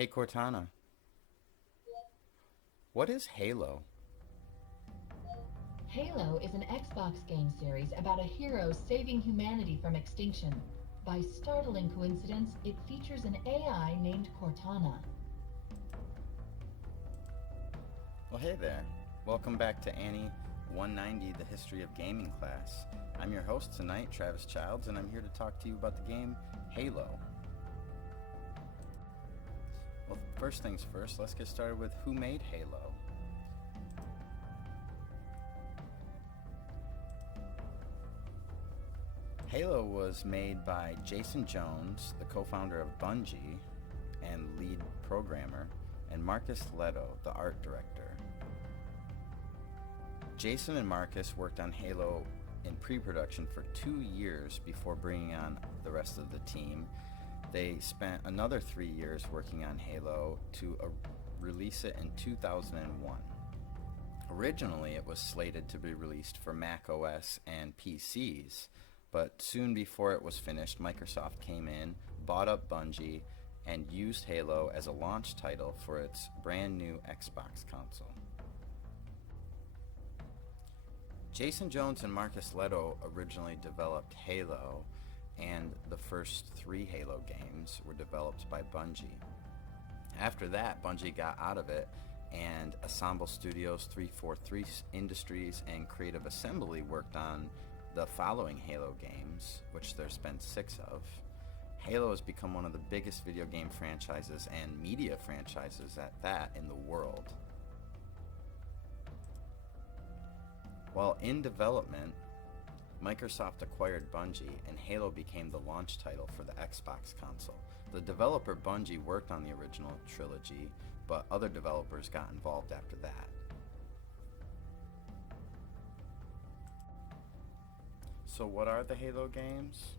Hey Cortana, what is Halo? Halo is an Xbox game series about a hero saving humanity from extinction. By startling coincidence, it features an AI named Cortana. Well, hey there. Welcome back to ANI190, the History of Gaming class. I'm your host tonight, TravisChilds, and I'm here to talk to you about the game Halo. Well, first things first, let's get started with who made Halo. Halo was made by Jason Jones, the co-founder of Bungie and lead programmer, and Marcus Leto, the art director. Jason and Marcus worked on Halo in pre-production for 2 years before bringing on the rest of the team. They spent another 3 years working on Halo to release it in 2001. Originally, it was slated to be released for Mac OS and PCs, but soon before it was finished, Microsoft came in, bought up Bungie, and used Halo as a launch title for its brand new Xbox console. Jason Jones and Marcus Leto originally developed Halo, and the first 3 Halo games were developed by Bungie. After that, Bungie got out of it, and Ensemble Studios, 343 Industries, and Creative Assembly worked on the following Halo games, which there's been 6 of. Halo has become one of the biggest video game franchises and media franchises at that in the world. While in development, Microsoft acquired Bungie, and Halo became the launch title for the Xbox console. The developer Bungie worked on the original trilogy, but other developers got involved after that. So what are the Halo games?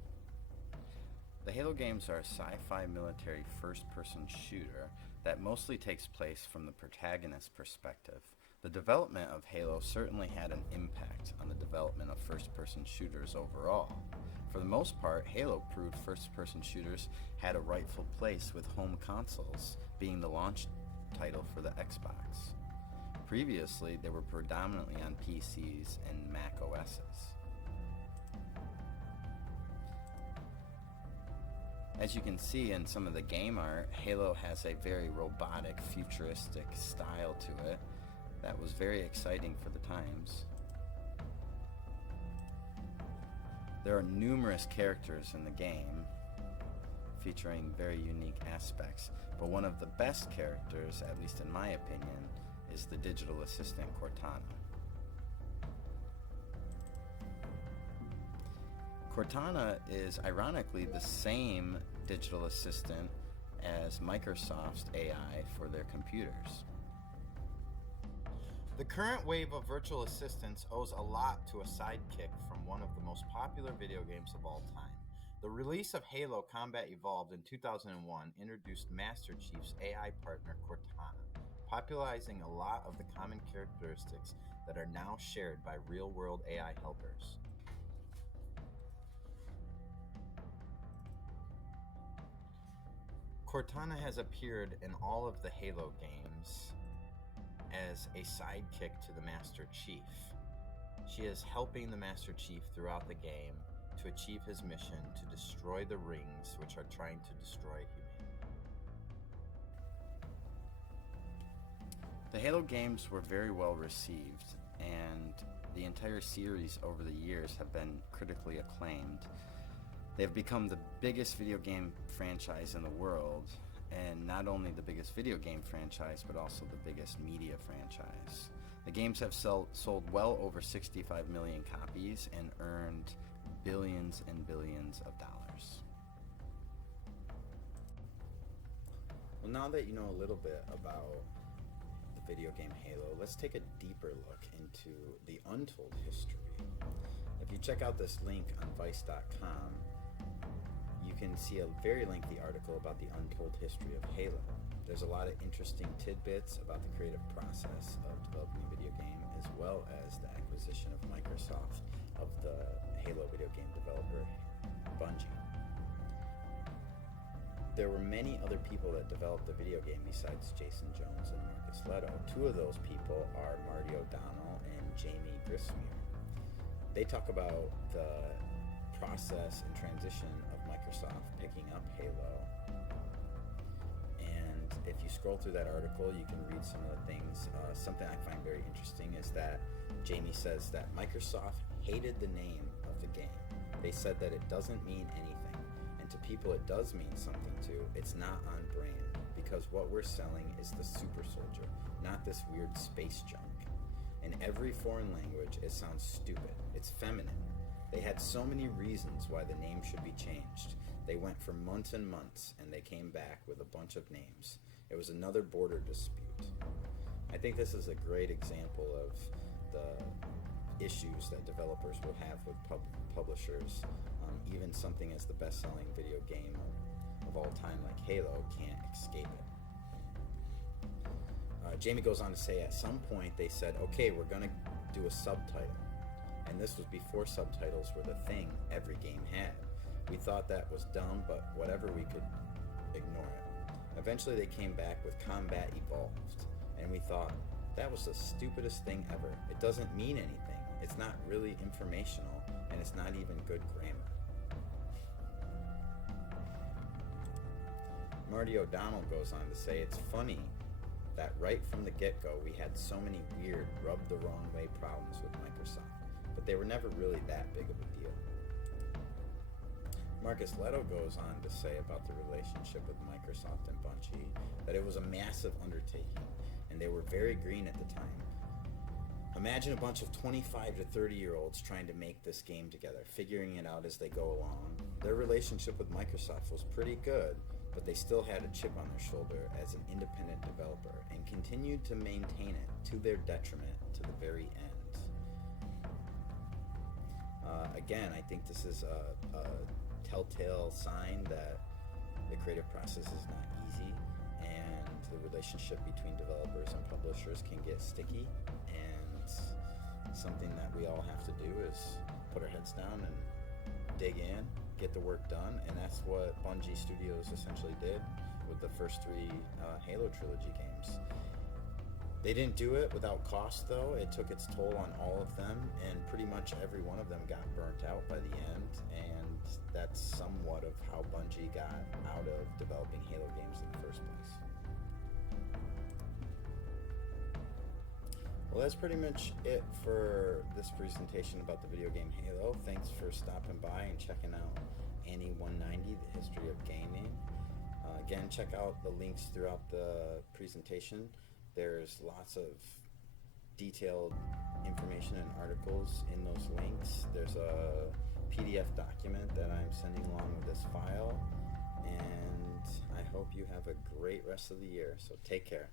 The Halo games are a sci-fi military first-person shooter that mostly takes place from the protagonist's perspective. The development of Halo certainly had an impact on the development of first-person shooters overall. For the most part, Halo proved first-person shooters had a rightful place, with home consoles being the launch title for the Xbox. Previously, they were predominantly on PCs and Mac OSs. As you can see in some of the game art, Halo has a very robotic, futuristic style to it that was very exciting for the times. There are numerous characters in the game, featuring very unique aspects, but one of the best characters, at least in my opinion, is the digital assistant Cortana. Cortana is ironically the same digital assistant as Microsoft's AI for their computers. The current wave of virtual assistants owes a lot to a sidekick from one of the most popular video games of all time. The release of Halo Combat Evolved in 2001 introduced Master Chief's AI partner Cortana, popularizing a lot of the common characteristics that are now shared by real-world AI helpers. Cortana has appeared in all of the Halo games as a sidekick to the Master Chief. She is helping the Master Chief throughout the game to achieve his mission to destroy the rings which are trying to destroy humanity. The Halo games were very well received, and the entire series over the years have been critically acclaimed. They have become the biggest video game franchise in the world, and not only the biggest video game franchise, but also the biggest media franchise. The games have sold well over 65 million copies and earned billions and billions of dollars. Well, now that you know a little bit about the video game Halo, let's take a deeper look into the untold history. If you check out this link on Vice.com, you can see a very lengthy article about the untold history of Halo. There's a lot of interesting tidbits about the creative process of developing a video game, as well as the acquisition of Microsoft of the Halo video game developer Bungie. there were many other people that developed the video game besides Jason Jones and Marcus Leto. Two of those people are Marty O'Donnell and Jamie Grismier. They talk about the process and transition of Microsoft picking up Halo. And if you scroll through that article, you can read some of the things. Something I find very interesting is that Jamie says that Microsoft hated the name of the game. They said that it doesn't mean anything. To people it does mean something to. It's not on brand, because what we're selling is the super soldier, not this weird space junk. In every foreign language, it sounds stupid. It's feminine. They had so many reasons why the name should be changed. They went for months and months, and they came back with a bunch of names. It was another border dispute. I think this is a great example of the issues that developers will have with publishers. Even something as the best-selling video game of all time like Halo can't escape it. Jamie goes on to say at some point they said, okay, we're going to do a subtitle. And this was before subtitles were the thing every game had. We thought that was dumb, but whatever, we could ignore it. Eventually they came back with Combat Evolved. And we thought, that was the stupidest thing ever. It doesn't mean anything. It's not really informational, and it's not even good grammar. Marty O'Donnell goes on to say, it's funny that right from the get-go we had so many weird rub-the-wrong-way problems with Microsoft, but they were never really that big of a deal. Marcus Leto goes on to say about the relationship with Microsoft and Bungie that it was a massive undertaking, and they were very green at the time. Imagine a bunch of 25 to 30-year-olds trying to make this game together, figuring it out as they go along. Their relationship with Microsoft was pretty good, but they still had a chip on their shoulder as an independent developer and continued to maintain it to their detriment to the very end. Again, I think this is a telltale sign that the creative process is not easy, and the relationship between developers and publishers can get sticky, and something that we all have to do is put our heads down and dig in, get the work done, and that's what Bungie Studios essentially did with the first three Halo Trilogy games. They didn't do it without cost, though. It took its toll on all of them, and pretty much every one of them got burnt out by the end, and that's somewhat of how Bungie got out of developing Halo games in the first place. Well, that's pretty much it for this presentation about the video game Halo. Thanks for stopping by and checking out ANI190, the history of gaming. Again, check out the links throughout the presentation. There's lots of detailed information and articles in those links. There's a PDF document that I'm sending along with this file, and I hope you have a great rest of the year. So take care.